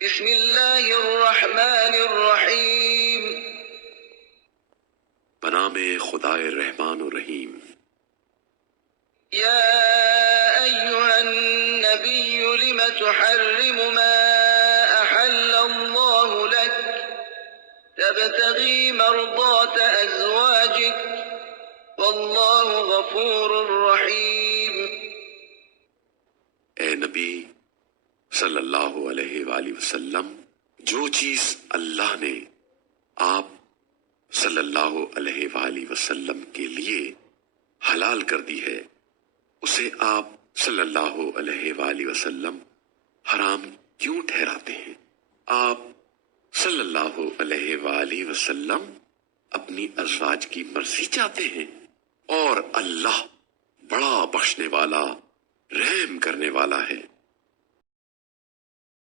بسم اللہ الرحمن الرحیم بنام خدائے رحمان و رحیم۔ یا ایہا النبی لم تحرم ما احل اللہ لک تبتغی مرضات ازواجک واللہ غفور رحیم۔ اے نبی صلی اللہ علیہ وآلہ وسلم، جو چیز اللہ نے آپ صلی اللہ علیہ وآلہ وسلم کے لیے حلال کر دی ہے، اسے آپ صلی اللہ علیہ وآلہ وسلم حرام کیوں ٹھہراتے ہیں؟ آپ صلی اللہ علیہ وآلہ وسلم اپنی ازواج کی مرضی چاہتے ہیں، اور اللہ بڑا بخشنے والا، رحم کرنے والا ہے۔